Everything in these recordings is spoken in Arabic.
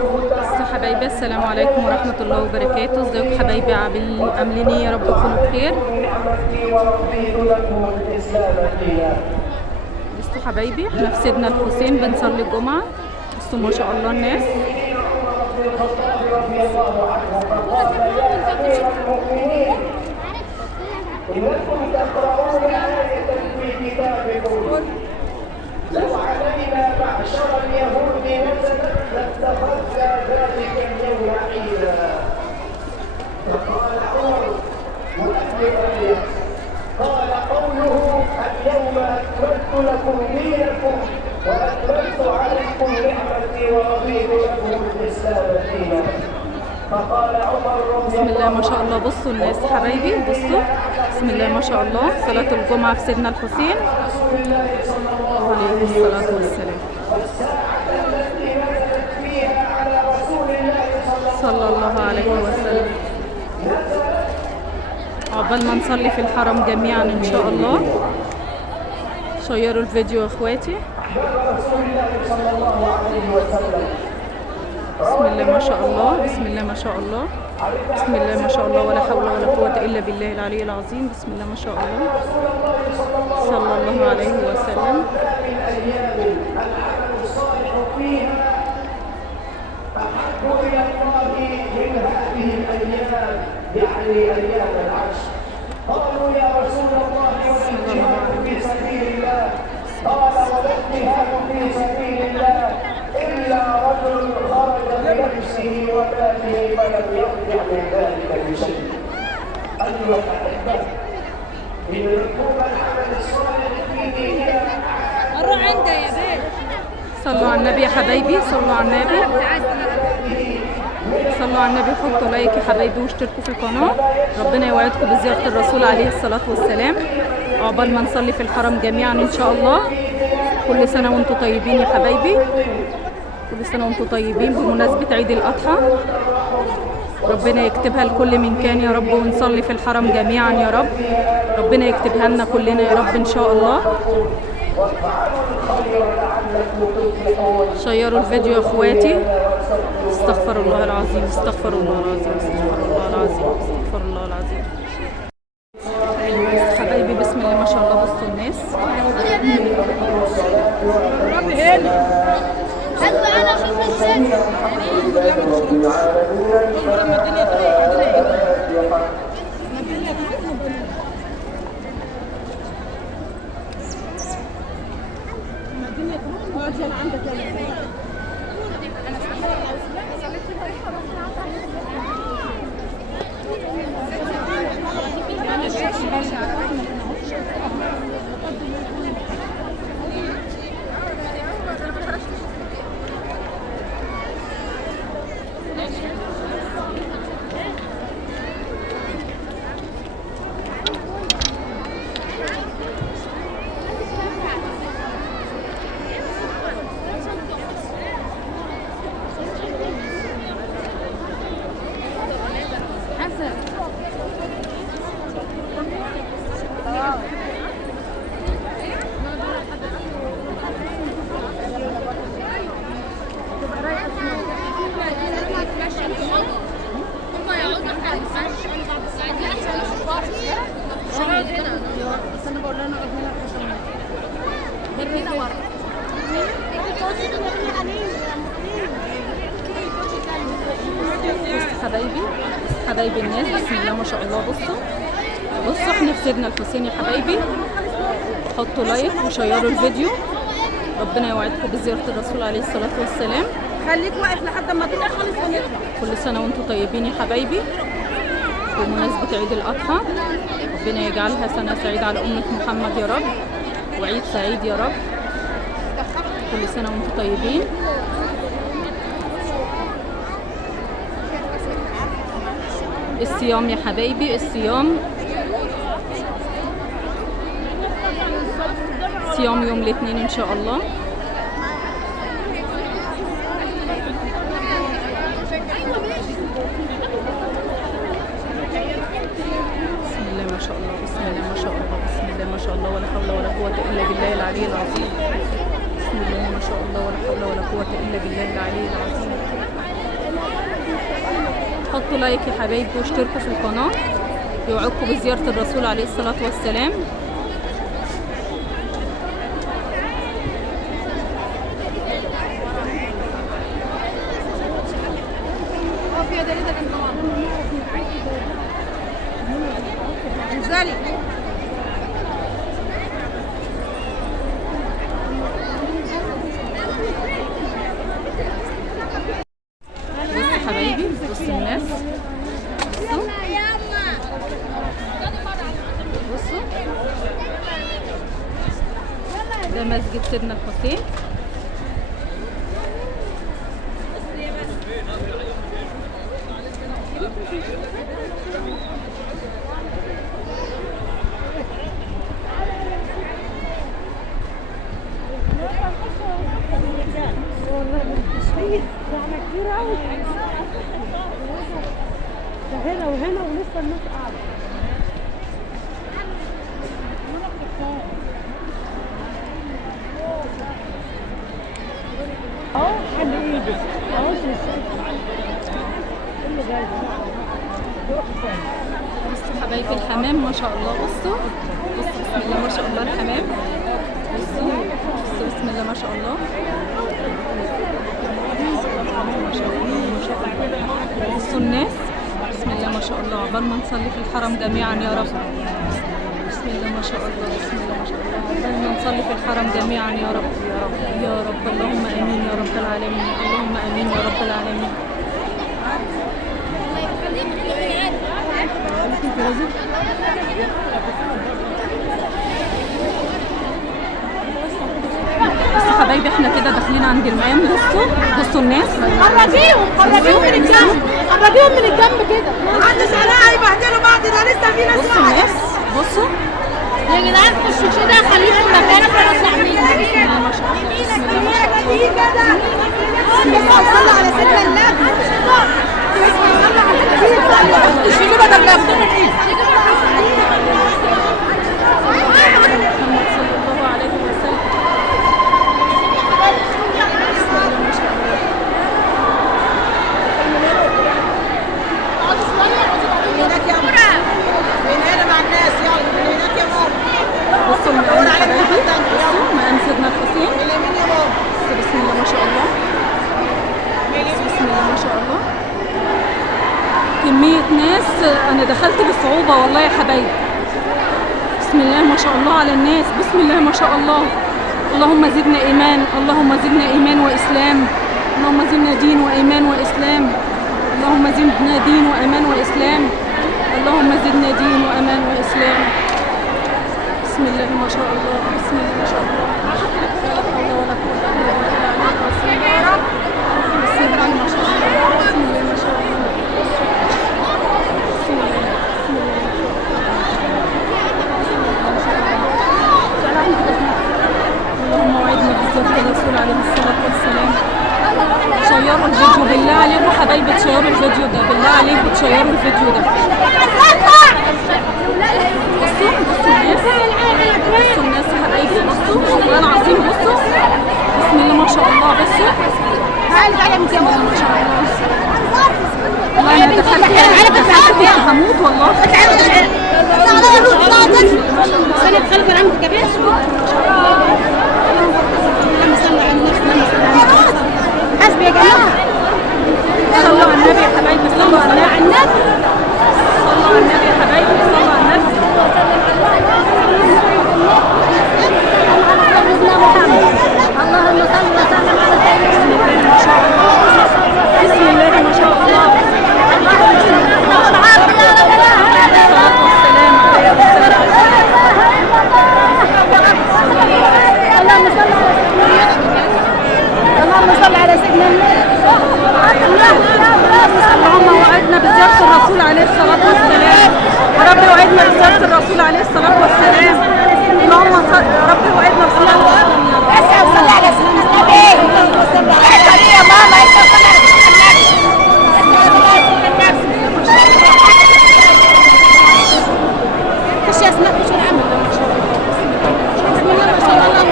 بصوا حبايبي، السلام عليكم ورحمة الله وبركاته. ازيكم حبايبي؟ عاملين ايه؟ يا رب تكونوا بخير. بصوا حبايبي، احنا في سيدنا الحسين بنصلي الجمعة. بصوا ما شاء الله الناس. إنكم تقرؤون آية في كتابكم لو علينا معشر اليهود نزلت لاتخذنا ذلك اليوم عيدا. فقال عمر وأهل الآية قال قوله اليوم أكملت لكم دينكم وأكملت عليكم نعمتي ورضيت لكم الإسلام دينا. فقال عمر رضي بسم الله ما شاء الله. بصوا الناس حبايبي، بصوا بسم الله ما شاء الله. صلاة الجمعة في سيدنا الحسين عليه الصلاة والسلام. صلى الله عليه وسلم. عقبال ما نصلي في الحرم جميعا ان شاء الله. شيروا الفيديو يا اخواتي. بسم الله ما شاء الله، بسم الله ما شاء الله، بسم الله ما شاء الله، ولا حول ولا قوة إلا بالله العلي العظيم. بسم الله ما شاء الله، صلى الله عليه وسلم. أحب إلى الله من هذه الأيام يعني أيام العشر. قالوا يا رسول الله ولا الجهاد في سبيل الله؟ قال ولا الجهاد في سبيل الله إلا رجل خرج بنفسه وماله فلم يرجع من ذلك بشيء. أيها الأحبة، إن ركوب العمل الصالح في ديننا مرة عنده يا بيه. صلوا على النبي يا حبايبي، صلوا على النبي، صلوا على النبي. حطوا لايك يا حبايبي واشتركوا في القناة. ربنا يوعدكم بزيارة الرسول عليه الصلاة والسلام. عقبال ما نصلي في الحرم جميعا ان شاء الله. كل سنة وانتم طيبين يا حبايبي، كل سنة وانتم طيبين بمناسبة عيد الأضحى. ربنا يكتبها لكل من كان يا رب، ونصلي في الحرم جميعا يا رب. ربنا يكتبها لنا كلنا يا رب ان شاء الله. شيروا الفيديو يا اخواتي. استغفر الله العظيم، استغفر الله العظيم، استغفر الله العظيم، استغفر الله العظيم. حبايبي بسم الله ما شاء الله. بصوا الناس. انا اشوف السن حبايبي، حبايبي الناس بسم الله ما شاء الله. بصوا احنا في سيدنا الحسين يا حبايبي. حطوا لايك وشيروا الفيديو. ربنا يوعدكم بزيارة الرسول عليه الصلاة والسلام. خليك واقف لحد ما تروح خالص ونطلع. كل سنة وانتم طيبين يا حبايبي بمناسبة عيد الأضحى. ربنا يجعلها سنة سعيدة على أمة محمد يا رب، وعيد سعيد يا رب. كل سنة وانتم طيبين. الصيام يا حبايبي، الصيام صيام يوم الاثنين ان شاء الله. بسم الله ما شاء الله، بسم الله ما شاء الله، بسم الله ما شاء الله، ولا حول ولا قوة الا بالله العلي العظيم. بسم الله ما شاء الله، ولا حول ولا قوة الا بالله العلي العظيم. حطوا لايك يا حبايبي واشتركوا في القناة يوعدكم بزيارة الرسول عليه الصلاة والسلام. انزلي. بصوا يا حبايبي، بصوا الناس، بصوا ده مسجد سيدنا الحسين. هنا وهنا ولسه الناس قاعده. اهو حل ايدك اهو اللي جاي. بصوا حبايبي الحمام ما شاء الله، بصوا بسم الله ما شاء الله الحمام، بصوا بسم الله ما شاء الله ما شاء الله ما شاء الله. بصوا الناس بسم الله ما شاء الله، عقبال ما نصلي في الحرم جميعا يا رب. بسم الله ما شاء الله بسم الله ما شاء الله، عقبال ما نصلي في الحرم جميعا يا رب يا رب يا رب. اللهم امين يا رب العالمين، اللهم امين يا رب العالمين. بصوا حبايبي احنا كده داخلين عند المقام. بصوا الناس، خرجيهم من الجنب، خرجيهم من الجنب كده. محدش عليها هيبهدلوا بعض، ده لسه في ناس. بصوا الناس، بصوا يا جدعان خشوا كده، خليكم مكانك وانا اطلع منكم. بسم الله ما شاء الله بسم الله ما شاء الله. صلوا على سيدنا النبي. تشيلوا بدل ما ياخدوا من ايدي. محمد صلى الله عليه وسلم. بسم الله ما شاء الله. هناك يا مرة. من هنا مع الناس، يلا من هناك يا ماما. بصوا المقام يا حبايبي، بصوا مقام سيدنا الحسين. اليمين يا ماما. بسم الله ما شاء الله بسم الله ما شاء الله. كمية ناس أنا دخلت بصعوبة والله يا حبايبي. بسم الله ما شاء الله على الناس، بسم الله ما شاء الله. اللهم زدنا إيمان، اللهم زدنا إيمان وإسلام، اللهم زدنا دين وإيمان وإسلام، اللهم زدنا دين وإيمان وإسلام، اللهم زدنا دين وأمان وإسلام. بسم الله ما شاء الله بسم الله ما شاء الله. لا حول ولا قوة إلا بالله العلي العظيم. يا رب. بسم الله ما شاء الله بسم الله ما شاء الله بسم الله بسم الله ما شاء الله. اللهم وعدنا بزيارة الرسول عليه الصلاة والسلام. شيروا الفيديو بالله عليكم حبايبي، تشيروا الفيديو ده بالله عليكم، تشيروا الفيديو ده. بصوا الناس، بصوا الناس يا حبايبي، بصوا والله العظيم بصوا بسم الله ما شاء الله. بصوا بسم الله ما شاء الله. والله انا دخلت فيها هموت والله. سنة خلف العمد كبير. حسبي يا جماعة. صلوا على النبي يا حبايبي، صلوا على النبي، صلوا على النبي يا حبايبي، صلوا على النبي. اللهم صل وسلم على سيدنا ما شاء الله بسم الله ما شاء الله. الصلاة والسلام على رسول اللهم صل على سيدنا اللهم وعدنا بزيارة الرسول عليه الصلاة والسلام. يا رب وعدنا بزيارة الرسول عليه الصلاة والسلام. اللهم يا رب وعدنا بصلاة والسلام يا رب. صل على سيدنا النبي. يا ماما انت صل على سيدنا النبي. خش يا اسماء خش العمل. بسم الله ما شاء الله.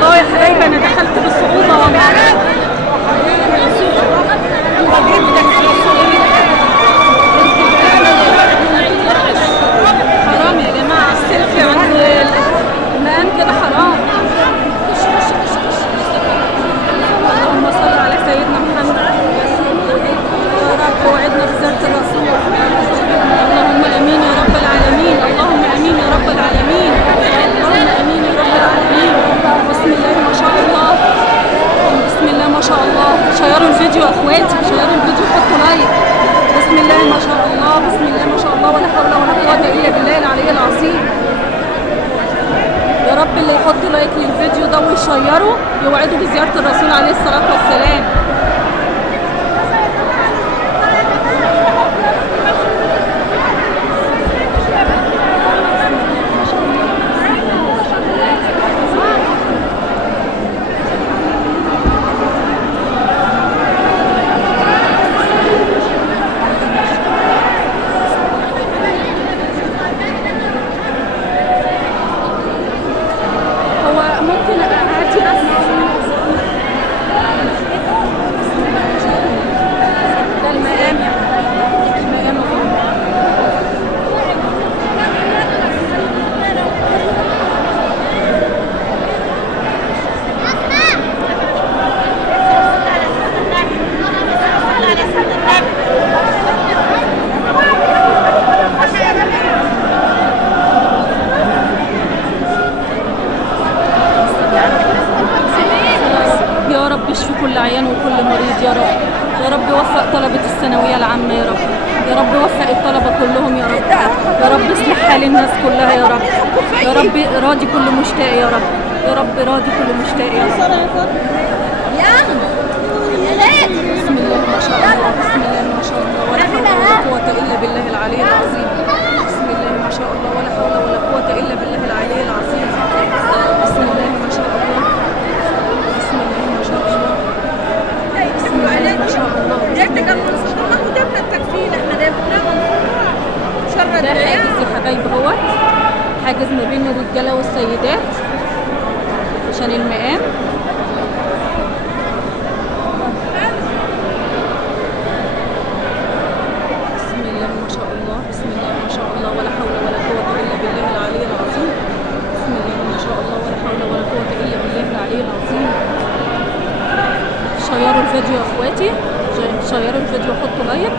والله يا حبايبي انا دخلت بصعوبة والله. الفيديو يا اخواتي، شيروا الفيديو وحطوا لايك. بسم الله ما شاء الله، بسم الله ما شاء الله، ولا حول ولا قوة الا بالله العلي العظيم. يا رب اللي يحط لايك للفيديو ده ويشيره يوعدوا بزيارة الرسول عليه الصلاة والسلام. هو ممكن اعدي بس ده المقام، المقام اهو. يا رب اشفي كل عيان وكل مريض يا رب. يا رب وفق طلبة الثانوية العامة يا رب. يا رب وفق الطلبة كلهم يا رب. يا رب اصلح حال الناس كلها يا رب. يا رب راضي كل مشتاق يا رب. يا رب راضي كل مشتاق يا رب. بسم الله ما شاء الله، بسم الله ما شاء الله، ولا حول ولا قوة إلا بالله العلي العظيم. بسم الله ما شاء الله، ولا حول ولا قوة إلا بالله العلي العظيم. بسم الله ما شاء الله، بسم الله ما شاء الله، بسم الله ما شاء الله. ده حاجز يا حبايبي اهوت، حاجز ما بين الرجالة والسيدات عشان المقام. بسم الله ما شاء الله، بسم الله ما شاء الله، ولا حول ولا قوة إلا بالله العلي العظيم. بسم الله ما شاء الله، ولا حول ولا قوة إلا بالله العلي العظيم. شيروا الفيديو يا اخواتي، شيروا الفيديو وحطوا لايك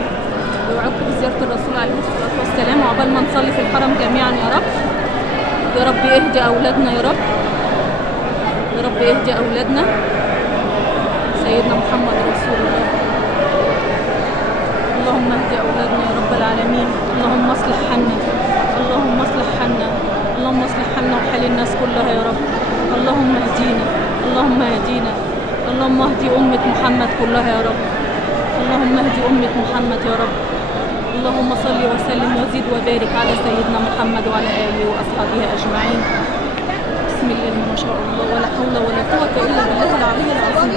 ويوعدكم بزيارة الرسول عليه الصلاة والسلام، وعقبال ما نصلي في الحرم جميعا يا رب. يا رب اهدي أولادنا يا رب. يا رب اهدي أولادنا، سيدنا محمد رسول الله. اللهم اهدي أولادنا يا رب العالمين. اللهم اصلح حالنا، اللهم اصلح حالنا، اللهم اصلح حالنا وحال الناس كلها يا رب. اللهم اهدينا، اللهم اهدينا، اللهم اهدي أمة محمد كلها يا رب. اللهم اهدي أمة محمد يا رب. اللهم صل وسلم وزد وبارك على سيدنا محمد وعلى آله وأصحابه أجمعين. بسم الله ما شاء الله، ولا حول ولا قوة إلا بالله العلي العظيم.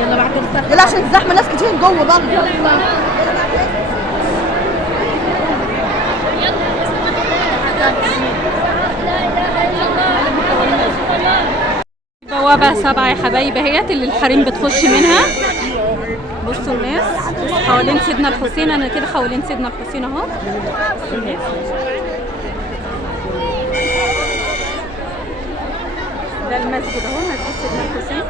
يلا بعد الفرح، يلا عشان الزحمه ناس كتير جوه برضه. بوابة 7 يا حبايبي اهيت اللي الحريم بتخش منها. بصوا الناس حوالين سيدنا الحسين، انا كده حوالين سيدنا الحسين اهو. بصوا الناس، ده المسجد اهو، مسجد سيدنا الحسين.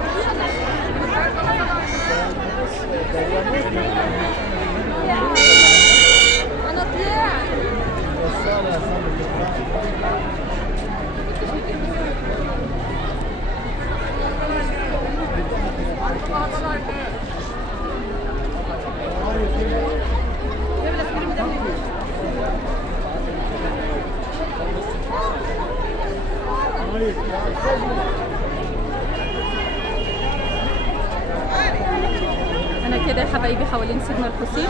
انا كده يا حبايبي حوالين سيدنا الحسين.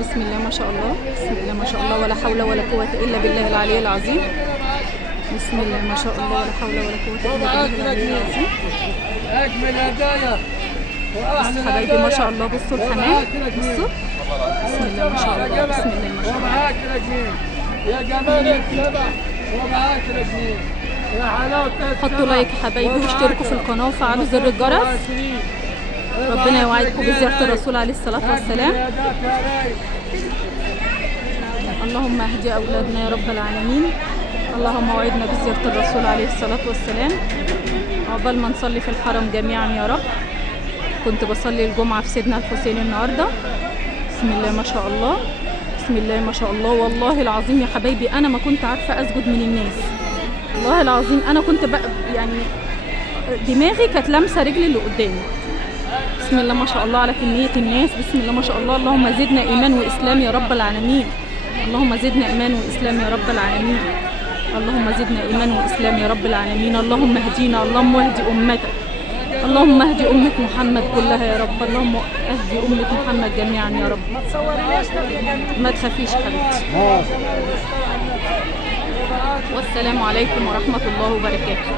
بسم الله ما شاء الله، بسم الله ما شاء الله، ولا حول ولا قوة إلا بالله العلي العظيم. بسم الله ما شاء الله، ولا حول ولا قوة إلا بالله العلي العظيم. أجمل هدايا بصوا حبايبي ما شاء الله، بصوا الحمام، بصوا. بسم الله ما شاء الله، بسم الله ما شاء الله. ومعاك رجلين يا جمال السبع، ومعاك رجلين يا حلاوة. حطوا لايك يا حبايبي واشتركوا في القناة وفعلوا زر الجرس. ربنا يوعدكم بزيارة الرسول عليه الصلاة والسلام. اللهم اهدي أولادنا يا رب العالمين. اللهم وعدنا بزيارة الرسول عليه الصلاة والسلام. عقبال ما نصلي في الحرم جميعا يا رب. كنت بصلي الجمعة في سيدنا الحسين النهاردة. بسم الله ما شاء الله، بسم الله ما شاء الله. والله العظيم يا حبايبي أنا ما كنت عارفة أسجد من الناس، والله العظيم أنا كنت يعني دماغي كانت لامسة رجلي اللي قدامي. بسم الله ما شاء الله على كمية الناس، بسم الله ما شاء الله. اللهم زدنا إيمان وإسلام يا رب العالمين. اللهم زدنا إيمان وإسلام يا رب العالمين. اللهم زدنا إيمان وإسلام يا رب العالمين. اللهم اهدينا، اللهم اهدي أمتك، اللهم اهدي أمة محمد كلها يا رب. اللهم اهدي أمة محمد جميعا يا رب. ما تخافيش حبيبتي. والسلام عليكم ورحمة الله وبركاته.